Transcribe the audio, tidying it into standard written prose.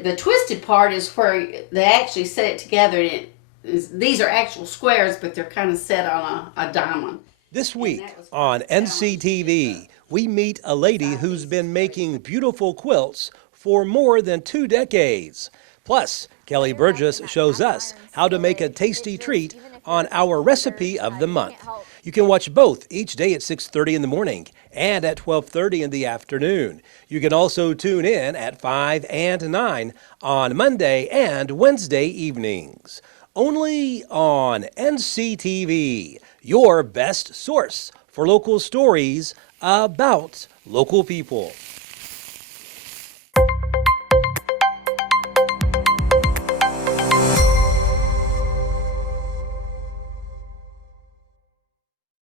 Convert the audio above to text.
The twisted part is where they actually set it together. These are actual squares, but they're kind of set on a diamond. This And week that was part on of the challenge to get NCTV, we meet a lady side who's pieces been straight. making beautiful quilts for more than 2 decades. Plus, Kelly Burgess shows us how to make a tasty treat on our recipe of the month. You can watch both each day at 6:30 in the morning and at 12:30 in the afternoon. You can also tune in at 5 and 9 on Monday and Wednesday evenings. Only on NCTV, your best source for local stories about local people.